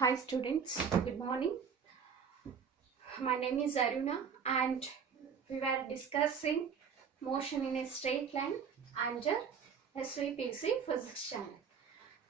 Hi students, good morning. My name is Aruna and we were discussing motion in a straight line under SVPC physics channel.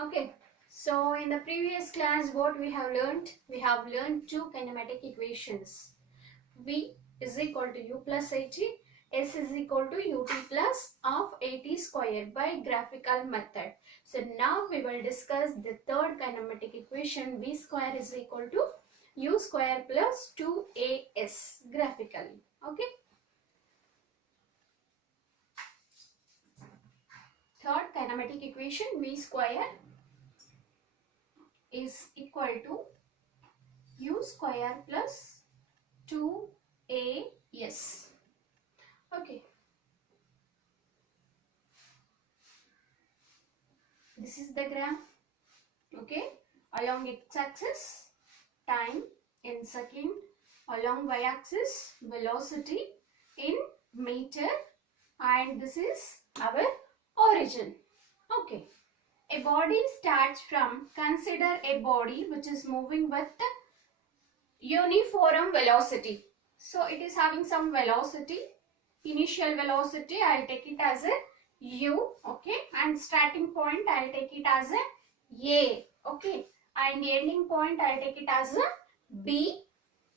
Okay, so in the previous class what we have learned? We have learned two kinematic equations. V is equal to U plus AT, S is equal to UT plus of AT square by graphical method. So now we will discuss the third kinematic equation, V square is equal to U square plus 2AS graphically. Okay. Third kinematic equation, V square is equal to U square plus 2AS. Okay. This is the graph. Okay. Along x-axis, time in second. Along y-axis, velocity in meter. And this is our origin. Okay. A body starts from, consider a body which is moving with uniform velocity. So it is having some velocity. Initial velocity, I'll take it as a U, okay, and starting point I'll take it as a, okay, and the ending point I'll take it as a B,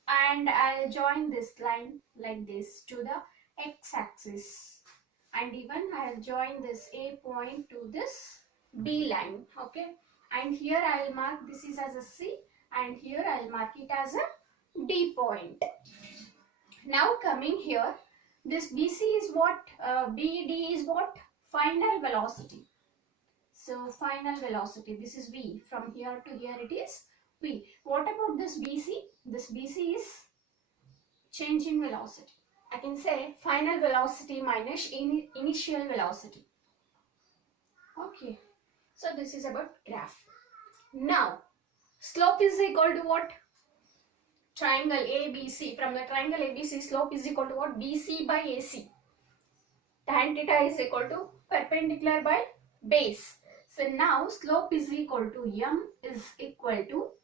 and I'll join this line like this to the x-axis, and even I'll join this A point to this B line, okay, and here I'll mark this is as a C, and here I'll mark it as a D point. Now coming here, this BC is what? BD is what? Final velocity. So final velocity, this is V. From here to here it is V. What about this BC? This BC is change in velocity. I can say final velocity minus initial velocity. Okay. So this is about graph. Now, slope is equal to what? Triangle ABC. From the triangle ABC, slope is equal to what? BC by AC. Tan theta is equal to perpendicular by base. So now slope is equal to M is equal to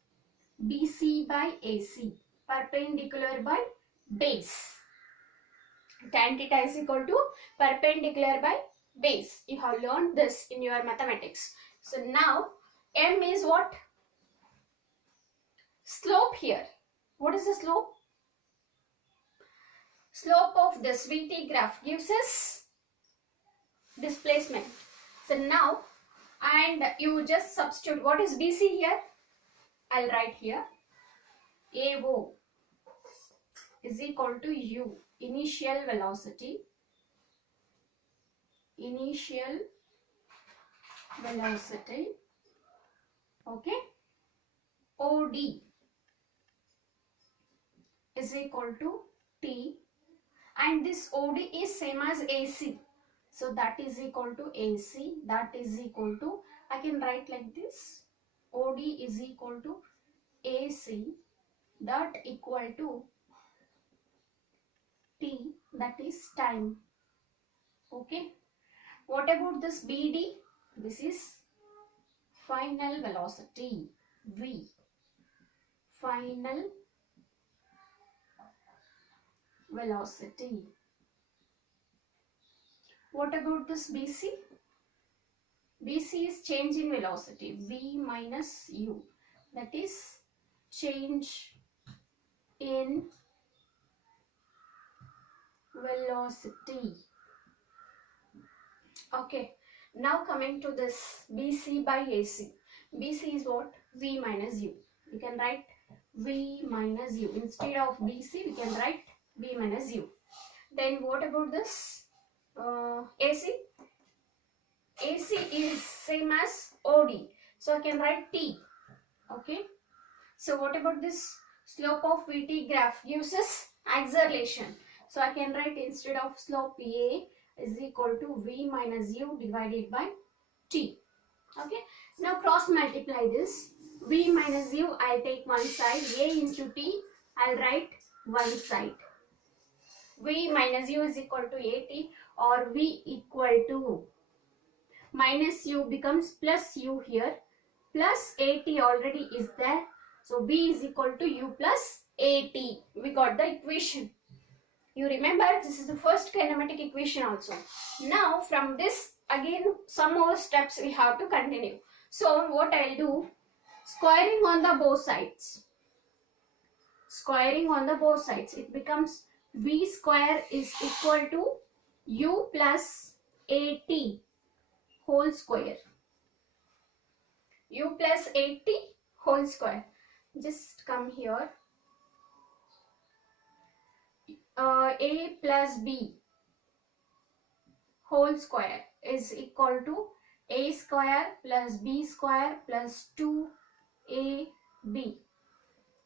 BC by AC. Perpendicular by base. Tan theta is equal to perpendicular by base. You have learned this in your mathematics. So now M is what? Slope here. What is the slope? Slope of this VT graph gives us displacement. So now, and you just substitute what is BC here? I'll write here AO is equal to U, initial velocity, okay, OD is equal to T, and this OD is same as AC. So that is equal to AC, that is equal to, I can write like this, OD is equal to AC, that equal to T, that is time. Okay. What about this BD? This is final velocity, V, final velocity. What about this BC? BC is change in velocity, V minus U, that is change in velocity. Okay, now coming to this BC by AC. BC is what? V minus U. We can write V minus U. Instead of BC, we can write V minus U. Then what about this AC? AC is same as OD. So I can write T. Okay. So what about this slope of VT graph? Gives us acceleration. So I can write instead of slope A is equal to V minus U divided by T. Okay. Now cross multiply this. V minus U, I'll take one side. A into T, I'll write one side. V minus U is equal to AT, or V equal to minus U becomes plus U here. Plus AT already is there. So v is equal to u plus at. We got the equation. You remember this is the first kinematic equation also. Now from this again some more steps we have to continue. So what I'll do, squaring on the both sides. Squaring on the both sides, it becomes v square is equal to u plus at whole square. U plus 80 whole square. Just come here. A plus b whole square is equal to a square plus b square plus 2ab.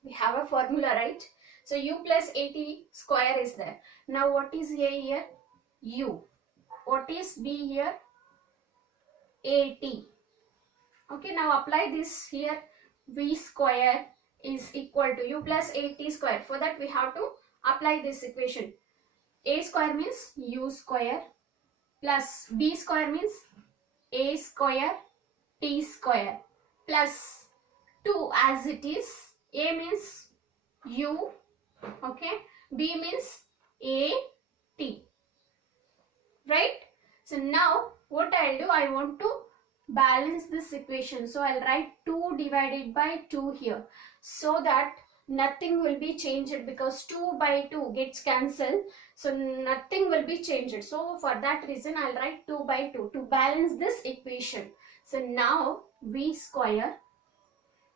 We have a formula, right? So u plus 80 square is there. Now what is a here? U. What is b here? 80. Okay, now apply this here. V square is equal to u plus 80 square. For that we have to apply this equation. A square means u square plus b square means a square t square plus 2 as it is. A means u, okay, b means a t, right? So now what I'll do, I want to balance this equation. So I'll write 2 divided by 2 here, so that nothing will be changed, because 2 by 2 gets cancelled. So nothing will be changed. So for that reason I'll write 2 by 2 to balance this equation. So now v square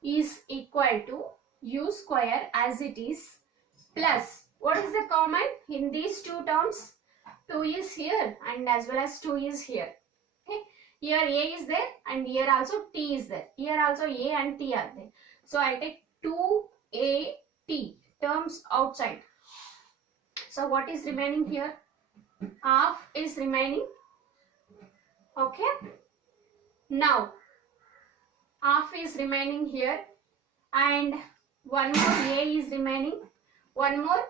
is equal to u square as it is plus, what is the common in these two terms? 2 is here and as well as 2 is here. Okay, here a is there and here also t is there. Here also a and t are there. So I take 2at terms outside. So what is remaining here? Half is remaining. Okay, now half is remaining here and one more a is remaining, one more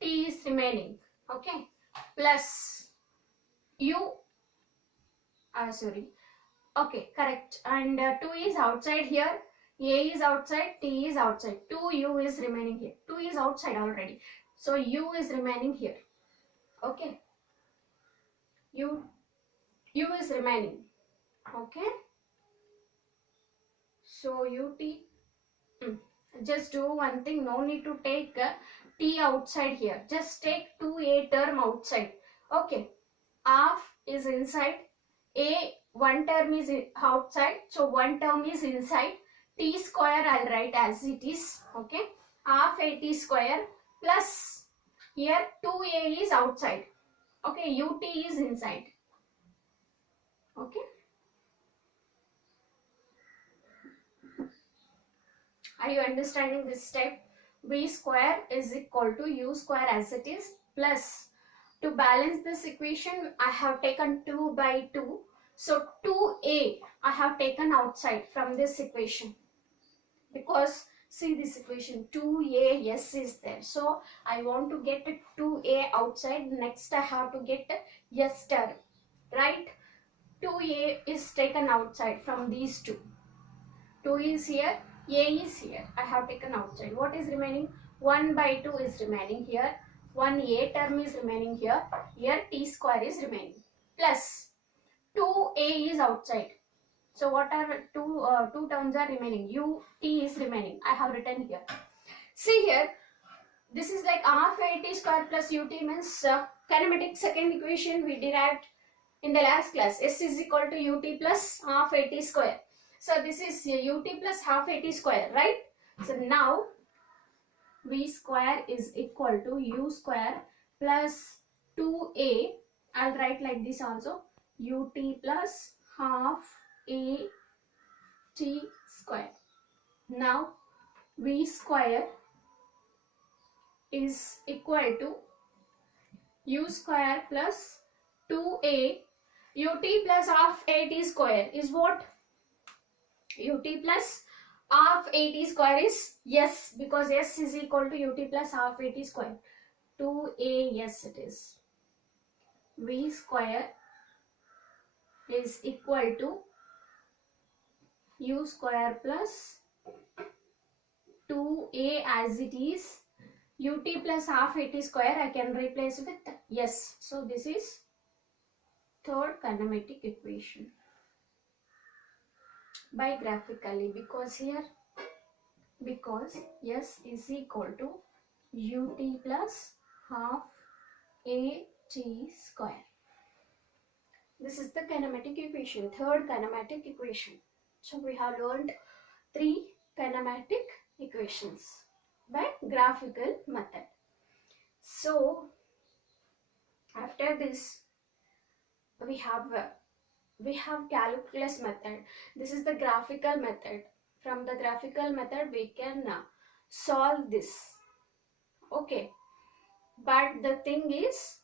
t is remaining. Okay, plus u, sorry, okay, correct, and 2 is outside here, a is outside, t is outside, 2u is remaining here. 2 is outside already, so u is remaining here. Okay, u is remaining. Okay, so ut, just do one thing, no need to take t outside here, just take 2a term outside. Okay, half is inside, a one term is outside, so one term is inside. T square I'll write as it is. Okay, half a t square plus here 2a is outside. Okay, ut is inside. Okay, are you understanding this step? V square is equal to u square as it is plus, to balance this equation I have taken 2 by 2. So 2a I have taken outside from this equation, because see this equation 2a yes is there. So I want to get 2a outside. Next I have to get yes term, right? 2a is taken outside from these two. 2 is here, a is here. I have taken outside. What is remaining? 1 by 2 is remaining here. 1a term is remaining here. Here t square is remaining. Plus 2a is outside. So what are two terms are remaining? U, t is remaining. I have written here. See here, this is like half a t square plus ut means kinematic second equation we derived in the last class. S is equal to ut plus half a t square. So this is ut plus half a t square, right? So now v square is equal to u square plus 2a. I'll write like this also, ut plus half a t square. Now v square is equal to u square plus 2a. ut plus half a t square is what? Ut plus half a t square is yes, because s is equal to ut plus half a t square. 2a yes it is. V square is equal to u square plus 2a as it is. Ut plus half at square I can replace with s. So this is third kinematic equation by graphically, because s is equal to ut plus half at square. This is the kinematic equation, third kinematic equation. So we have learned 3 kinematic equations by graphical method. So after this we have calculus method. This is the graphical method. From the graphical method we can solve this. Okay, but the thing is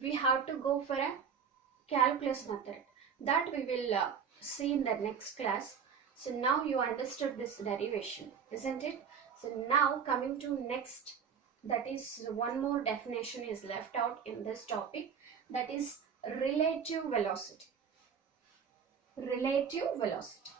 we have to go for a calculus method, that we will see in the next class. So now you understood this derivation, isn't it? So now coming to next, that is one more definition is left out in this topic, that is relative velocity. Relative velocity.